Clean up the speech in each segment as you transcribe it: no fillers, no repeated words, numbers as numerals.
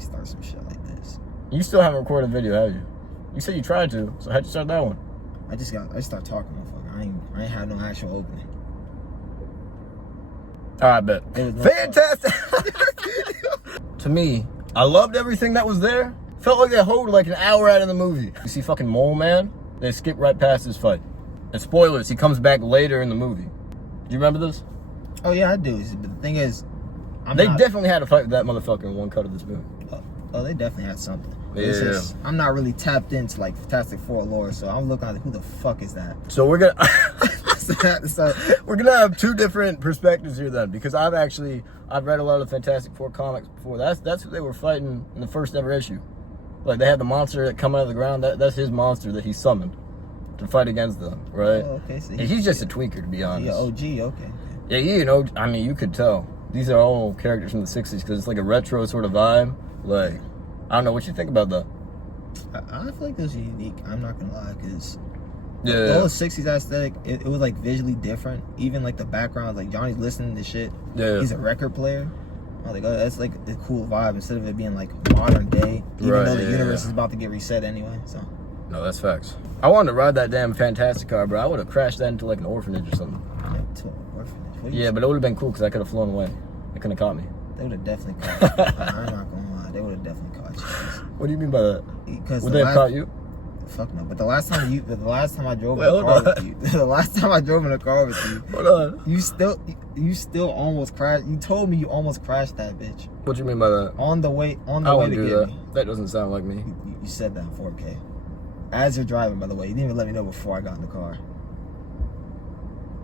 me start some shit like this. You still haven't recorded a video, have you? You said you tried to, so how'd you start that one? I just started talking, motherfucker. I ain't had no actual opening. All right, bet. Fantastic. To me, I loved everything that was there. Felt like they hold like an hour out of the movie. You see fucking Mole Man? They skip right past his fight. And spoilers, he comes back later in the movie. Do you remember this? Oh yeah, I do. But the thing is, they definitely had a fight with that motherfucker in one cut of this movie. Oh, they definitely had something. Yeah. I'm not really tapped into like Fantastic Four lore, so I'm looking at who the fuck is that? So we're gonna we're gonna have two different perspectives here then, because I've read a lot of Fantastic Four comics before. That's who they were fighting in the first ever issue. Like they had the monster that come out of the ground. That's his monster that he summoned to fight against them, right? Oh, okay. So and he's just a tweaker, to be honest. Yeah, OG. Okay. Yeah, you know, I mean, you could tell these are all characters from the '60s because it's like a retro sort of vibe. Like, I don't know what you think about that. I feel like this is unique. I'm not gonna lie, because yeah, the whole '60s aesthetic, it was like visually different. Even like the background, like Johnny's listening to shit. Yeah, he's a record player. I'm like, oh, that's like a cool vibe instead of it being like modern day. Even though the universe is about to get reset anyway. So. No, that's facts. I wanted to ride that damn Fantastic car, bro. I would have crashed that into like an orphanage or something. To an orphanage? Yeah, but it would have been cool because I could have flown away. They couldn't have caught me. They would have definitely caught you. I'm not gonna lie. They would have definitely caught you. What do you mean by that? Because would they have caught you? Fuck no. But the last time I drove in a car with you, the last time I drove in a car with you, hold on. You still almost crashed. You told me you almost crashed that bitch. What you mean by that? On the way to get me. That doesn't sound like me. You said that in 4K. As you're driving, by the way. You didn't even let me know before I got in the car.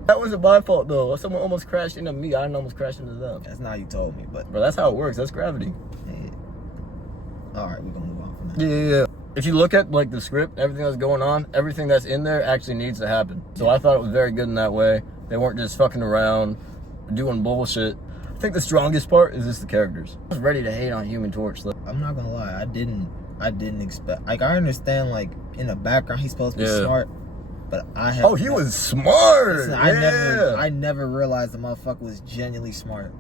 That wasn't my fault, though. Someone almost crashed into me. I didn't almost crash into them. That's not how you told me, but... Bro, that's how it works. That's gravity. Yeah. All right, we're going to move on from that. Yeah. If you look at, like, the script, everything that's going on, everything that's in there actually needs to happen. So I thought it was very good in that way. They weren't just fucking around, doing bullshit. I think the strongest part is just the characters. I was ready to hate on Human Torch. I'm not going to lie. I didn't expect... Like, I understand, like, in the background, he's supposed to be smart. But he was smart. Listen, I never realized the motherfucker was genuinely smart.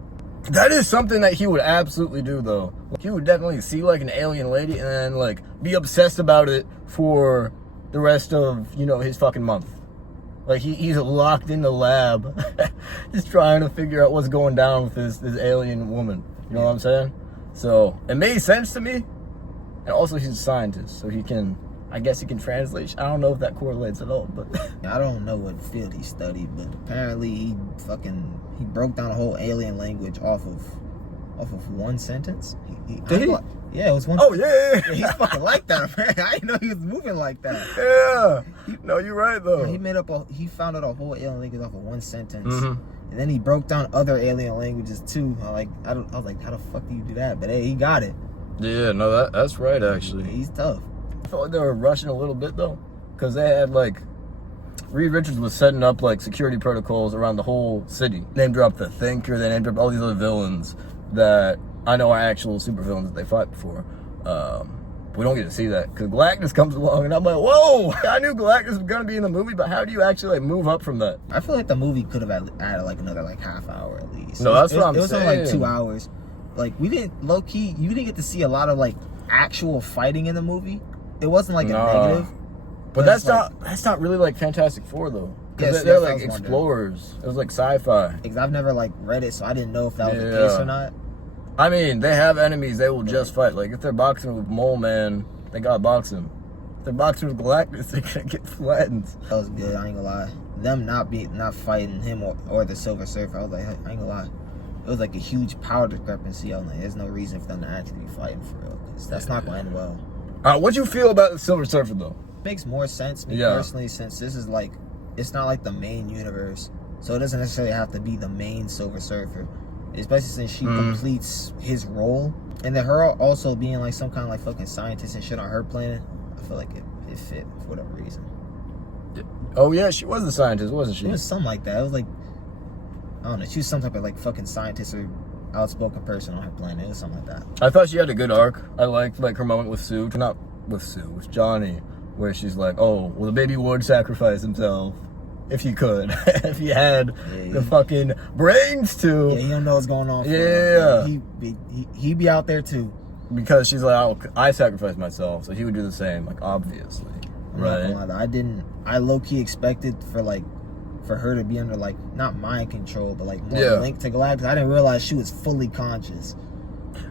That is something that he would absolutely do, though. He would definitely see like an alien lady and then like be obsessed about it for the rest of, you know, his fucking month. Like he's locked in the lab, just trying to figure out what's going down with this alien woman. You know what I'm saying? So it made sense to me. And also he's a scientist, so I guess he can translate. I don't know if that correlates at all, but I don't know what field he studied, but apparently he broke down a whole alien language off of one sentence. Did he? Yeah, it was one. Oh yeah. He's fucking like that. Apparently, I didn't know he was moving like that. Yeah. No, you're right though. He found out a whole alien language off of one sentence, and then he broke down other alien languages too. I was like, how the fuck do you do that? But hey, he got it. Yeah, no, that's right actually. He's tough. I felt like they were rushing a little bit though, because they had like Reed Richards was setting up like security protocols around the whole city. Name dropped the Thinker, they name dropped all these other villains that I know are actual supervillains that they fight before. We don't get to see that because Galactus comes along and I'm like, whoa! I knew Galactus was gonna be in the movie, but how do you actually like move up from that? I feel like the movie could have added like another like half hour at least. No, that's what I'm saying. It was only like 2 hours. Like you didn't get to see a lot of like actual fighting in the movie. It wasn't like a negative. But that's not really like Fantastic Four though. Because they're like explorers. It was like sci-fi. Because I've never like read it, so I didn't know if that was the case or not. I mean, they have enemies they will just fight. Like if they're boxing with Mole Man, they gotta box him. If they're boxing with Galactus, they're gonna get flattened. That was good, I ain't gonna lie. Them not fighting him or the Silver Surfer, I was like, I ain't gonna lie. It was like a huge power discrepancy. I was like, there's no reason for them to actually be fighting for real. Because that's not gonna end well. What'd you feel about the Silver Surfer though? Makes more sense to me personally, since this is like, it's not like the main universe, so it doesn't necessarily have to be the main Silver Surfer, especially since she completes his role, and then her also being like some kind of like fucking scientist and shit on her planet. I feel like it fit for whatever reason. Oh yeah, she was a scientist, wasn't she? It was something like that. It was like, I don't know, she was some type of like fucking scientist or outspoken person on her planet. It was something like that. I thought she had a good arc. I liked like her moment with Sue, not with Sue, with Johnny, where she's like, oh, well, the baby would sacrifice himself if he could, if he had the fucking brains to. Yeah, he don't know what's going on. Yeah. He be out there too. because she's like, I sacrificed myself, so he would do the same, like, obviously. I'm not Right? gonna lie, I low-key expected for her to be under, like, not mind control, but, like, more linked to Galactus. I didn't realize she was fully conscious.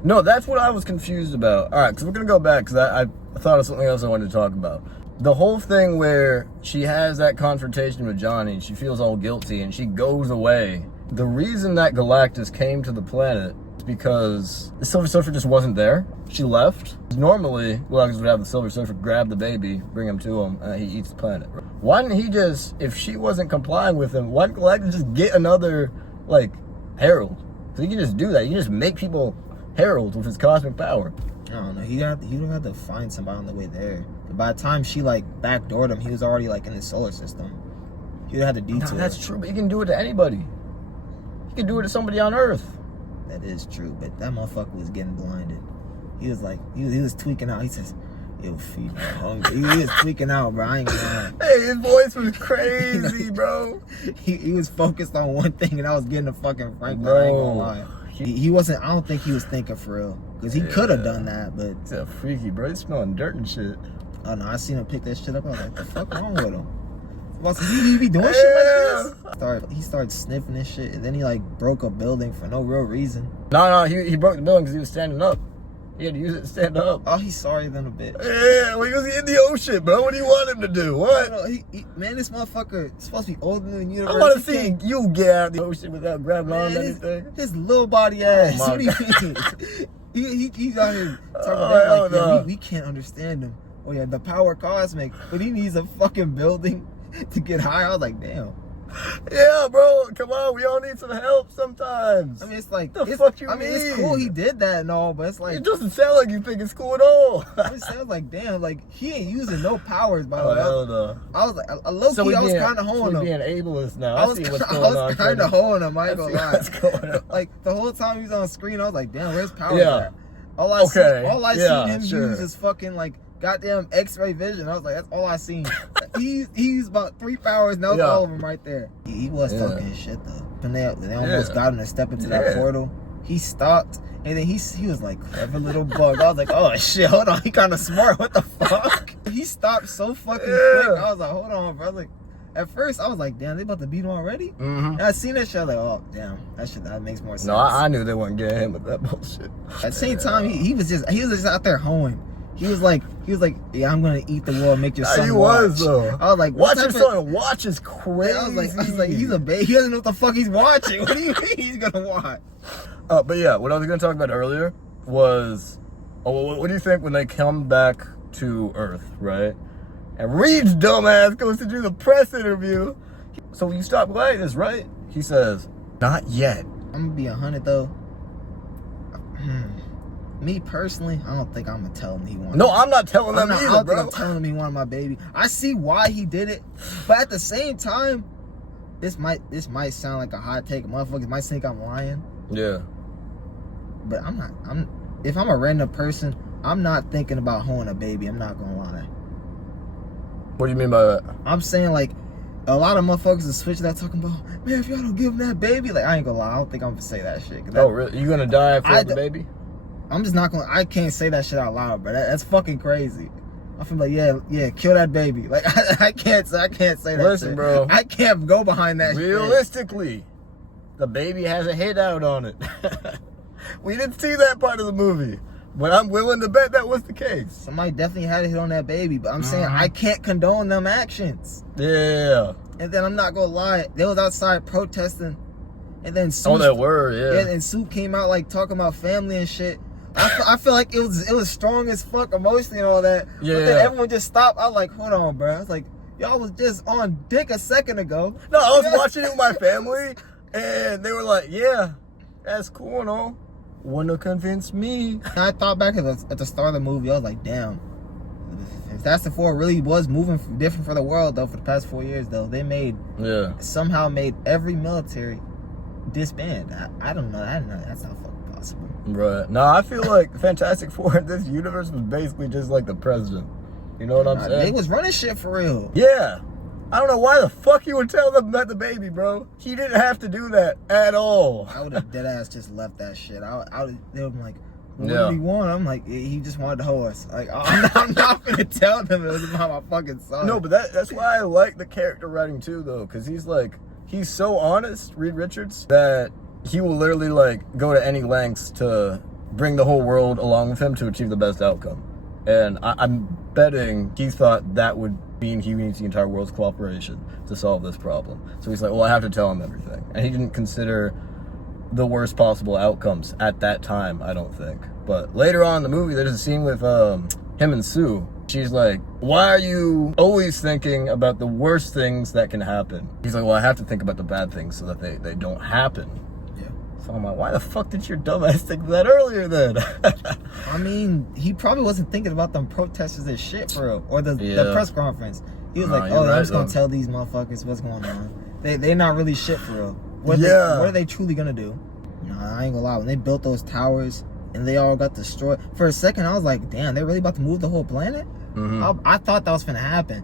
No, that's what I was confused about. All right, because we're going to go back, because I thought of something else I wanted to talk about. The whole thing where she has that confrontation with Johnny, and she feels all guilty, and she goes away. The reason that Galactus came to the planet is because the Silver Surfer just wasn't there. She left. Normally, Galactus would have the Silver Surfer grab the baby, bring him to him, and he eats the planet. Why didn't he just, if she wasn't complying with him, why didn't Galactus just get another, like, Herald? So he can just do that. He can just make people heralds with his cosmic power. I don't know. He would have to find somebody on the way there. By the time she, like, backdoored him, he was already, like, in his solar system. He would have to detour. No, that's true, but he can do it to anybody. He can do it to somebody on Earth. That is true, but that motherfucker was getting blinded. He was like, he was tweaking out. He says, "It'll feed my hunger." He was tweaking out, bro. I ain't gonna lie. Hey, his voice was crazy, bro. He was focused on one thing, and I was getting a fucking Franklin. I ain't gonna lie. He wasn't. I don't think he was thinking for real, because he could have done that, but He's a freaky, bro. He's smelling dirt and shit. Oh no, I seen him pick that shit up. I was like, "The fuck wrong with him?" He be doing shit like this? He started sniffing this shit, and then he like broke a building for no real reason. No, he broke the building because he was standing up. He had to use it to stand up. Oh, he's sorry then a bitch. Yeah, well, he was in the ocean, bro. What do you want him to do? What? Man, this motherfucker is supposed to be older than the universe. I want to see you get out of the ocean without grabbing on anything. His little body ass. Oh, what do you mean? He's out here talking about like, we can't understand him. Oh yeah, the power cosmic, but he needs a fucking building to get high. I was like, damn. Yeah, bro, come on, we all need some help sometimes. I mean, it's like, it's cool he did that and all, but it's like, it doesn't sound like you think it's cool at all. It sounds like, damn, like he ain't using no powers by the way. Hell no. I was like, I was kind of holding him. Being ableist now. I was kind of holding him. I ain't gonna lie. What's going on. Like the whole time he was on screen, I was like, damn, where's power at? All I seen him use is fucking like goddamn X-ray vision. I was like, that's all I seen. he used about 3 powers, and that was all of them right there. He was talking his shit though. And they almost got him to step into that portal. He stopped, and then he was like, clever little bug. I was like, oh shit, hold on, he kind of smart. What the fuck? He stopped so fucking quick. I was like, hold on, bro. I was like, at first I was like, damn, they about to beat him already. And I seen that shit, I was like, oh damn, that makes more sense. No, I knew they weren't getting him with that bullshit. At the same time, he was just out there hoeing. He was like, yeah, I'm gonna eat the world, make your son watch. He was though. I was like, watch your son watch is crazy. I was like, he's a baby. He doesn't know what the fuck he's watching. What do you mean he's gonna watch? But yeah, what I was gonna talk about earlier was, what do you think when they come back to Earth, right? And Reed's dumbass goes to do the press interview. So you stop Galactus, right? He says, not yet. I'm gonna be 100 though. Me personally, I don't think I'm gonna tell him he wanted. No, I'm not telling them either, bro. I'm telling him he wanted my baby. I see why he did it, but at the same time, this might sound like a hot take. Motherfuckers might think I'm lying. Yeah. But I'm not. If I'm a random person, I'm not thinking about hoeing a baby. I'm not gonna lie. What do you mean by that? I'm saying like a lot of motherfuckers are switching that talking about, man, if y'all don't give him that baby, like I ain't gonna lie, I don't think I'm gonna say that shit. Oh really? You gonna die for the baby? I'm just not gonna. I can't say that shit out loud, bro. That's fucking crazy. I feel like yeah, kill that baby. Like I can't say that. Listen, shit. bro. I can't go behind that. Realistically, the baby has a hit out on it. We didn't see that part of the movie, but I'm willing to bet that was the case. Somebody definitely had a hit on that baby, but I'm saying I can't condone them actions. Yeah. And then I'm not gonna lie, they was outside protesting, and then Soup, and Soup came out like talking about family and shit. I feel like it was strong as fuck emotionally and all that. Yeah. But then everyone just stopped. I was like, hold on, bro. I was like, y'all was just on dick a second ago. No, I was watching it with my family, and they were like, yeah, that's cool and all. Wouldn't have convinced me. I thought back at the start of the movie, I was like, damn. If Fantastic Four really was moving different for the world, though, for the past 4 years, though, they somehow made every military disband. I don't know. That's not fucking possible. Right. No, I feel like Fantastic Four in this universe was basically just like the president. You know what I'm saying? They was running shit for real. Yeah. I don't know why the fuck you would tell them about the baby, bro. He didn't have to do that at all. I would have dead ass just left that shit. They would be like, What did he want? I'm like, he just wanted the horse. Like, I'm not gonna tell them it was about my fucking son. No, but that's why I like the character writing too, though, because he's so honest, Reed Richards, that he will literally like go to any lengths to bring the whole world along with him to achieve the best outcome. And I'm betting he thought that would mean he needs the entire world's cooperation to solve this problem. So he's like, well, I have to tell him everything. And he didn't consider the worst possible outcomes at that time, I don't think. But later on in the movie, there's a scene with him and Sue. She's like, why are you always thinking about the worst things that can happen? He's like, well, I have to think about the bad things so that they don't happen. Yeah. So I'm like, why the fuck did your dumbass think of that earlier then? I mean, he probably wasn't thinking about them protesters and shit for real, or the press conference. He was like, oh, I'm just gonna tell these motherfuckers what's going on. They're not really shit for real. What are they truly gonna do? Nah, I ain't gonna lie. When they built those towers and they all got destroyed, for a second I was like, damn, they're really about to move the whole planet? Mm-hmm. I thought that was gonna happen.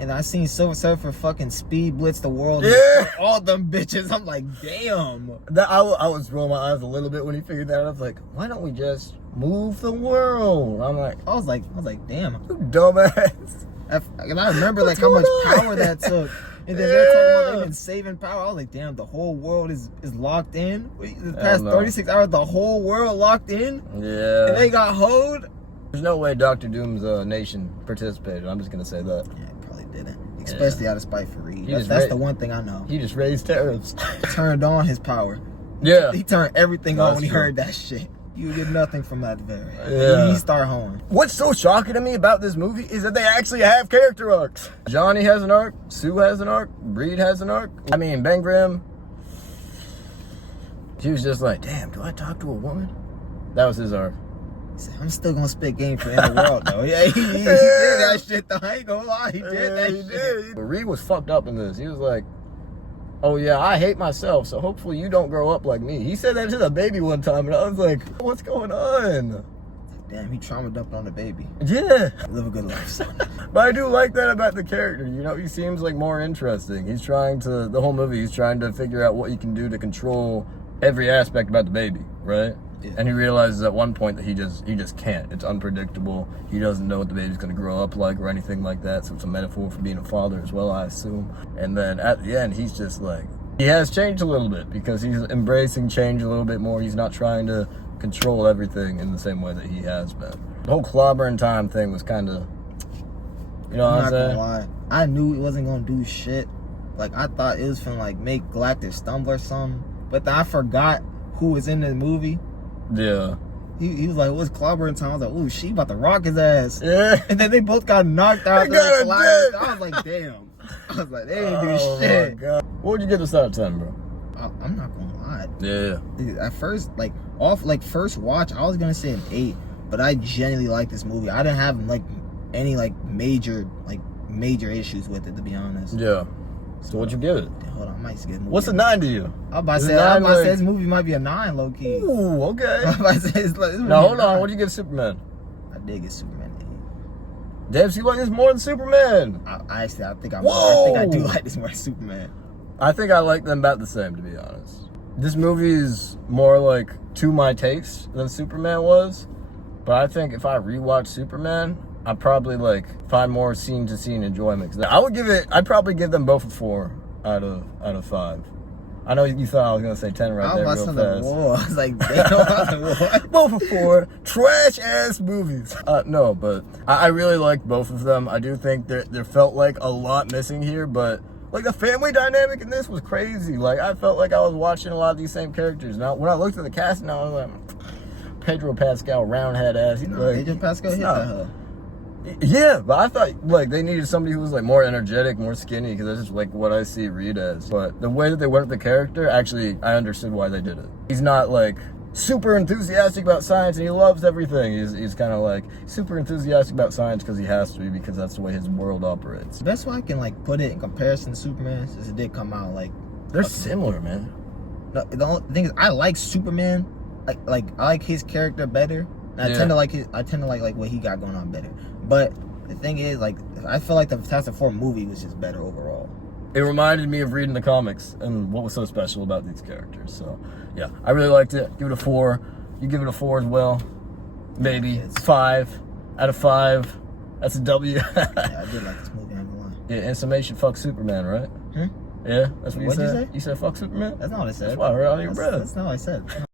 And I seen Silver Surfer fucking speed blitz the world. Yeah. All them bitches. I'm like, damn. I was rolling my eyes a little bit when he figured that out. I was like, why don't we just move the world? I was like, damn. You dumbass. And I remember like how much power that took. And then they're talking about they've been saving power. I was like, damn, the whole world is locked in. The past 36 hours, the whole world locked in. Yeah. And they got hoed. There's no way Dr. Doom's nation participated. I'm just gonna say that. Yeah, it probably didn't. Especially out of spite for Reed. That's the one thing I know. He just raised tariffs. Turned on his power. Yeah. He turned everything on when he heard that shit. You get nothing from that very. Yeah. He start hoeing. What's so shocking to me about this movie is that they actually have character arcs. Johnny has an arc, Sue has an arc, Reed has an arc. I mean, Ben Grimm, he was just like, damn, do I talk to a woman? That was his arc. He said, I'm still gonna spit game for the world though. Yeah, he did that shit though. I ain't gonna lie, he did that shit. But Reed was fucked up in this. He was like, oh yeah, I hate myself, so hopefully you don't grow up like me. He said that to the baby one time, and I was like, what's going on? Damn, he trauma dumped on the baby. Yeah. Live a good life, son. But I do like that about the character. You know, he seems like more interesting. He's trying to, the whole movie, he's trying to figure out what he can do to control every aspect about the baby, right? Yeah. And he realizes at one point that he just can't. It's unpredictable. He doesn't know what the baby's going to grow up like or anything like that. So it's a metaphor for being a father as well, I assume. And then at the end, he's just like, he has changed a little bit because he's embracing change a little bit more. He's not trying to control everything in the same way that he has been. The whole clobbering time thing was kind of, you know what I'm saying? Not gonna lie. I knew he wasn't going to do shit. Like, I thought it was finna like make Galactus stumble or something. But then I forgot who was in the movie. Yeah. He was like, what's clobbering time? I was like, ooh, she about to rock his ass. Yeah. And then they both got knocked out. They got dead. I was like, damn. I was like, they didn't do shit. My God. What would you give this out of 10, bro? I'm not gonna lie. Yeah. Dude, at first, first watch, I was gonna say an 8, but I genuinely like this movie. I didn't have any major issues with it, to be honest. Yeah. So what'd you give it? Hold on, I might just get a movie. What's a 9 to you? I'm about to say this movie might be a 9, low key. Ooh, okay. I'm about to say this now hold on, what do you give Superman? I did get Superman 8. Damn, so you like this more than Superman? I think I do like this more than Superman. I think I like them about the same, to be honest. This movie is more like to my taste than Superman was, but I think if I rewatch Superman, I'd probably find more scene-to-scene enjoyment. I'd probably give them both a 4 out of 5. I know you thought I was gonna say 10 right there real fast. I was like, damn, what? Both a 4. Trash-ass movies. No, but I really like both of them. I do think there felt like a lot missing here, but the family dynamic in this was crazy. I felt like I was watching a lot of these same characters. Now, when I looked at the casting, I was like, Pedro Pascal, roundhead ass. Pedro Pascal hit that. Yeah, but I thought they needed somebody who was more energetic, more skinny, because that's just what I see Reed as. But the way that they went with the character, actually, I understood why they did it. He's not super enthusiastic about science and he loves everything. He's kind of super enthusiastic about science because he has to be, because that's the way his world operates. The best way I can put it in comparison to Superman is it did come out they're similar, man. No, the only thing is I like Superman. I like his character better. And I tend to like what he got going on better. But the thing is, I feel like the Fantastic Four movie was just better overall. It reminded me of reading the comics and what was so special about these characters. So, yeah, I really liked it. Give it a 4. You give it a 4 as well. Maybe It's 5 out of 5. That's a W. Yeah, I did like this movie. I'm gonna lie. Yeah, in summation, fuck Superman, right? Hmm? Yeah, that's what you What'd you said. say? You said fuck Superman. That's not what I said. That's why I heard out of your breath. That's not what I said.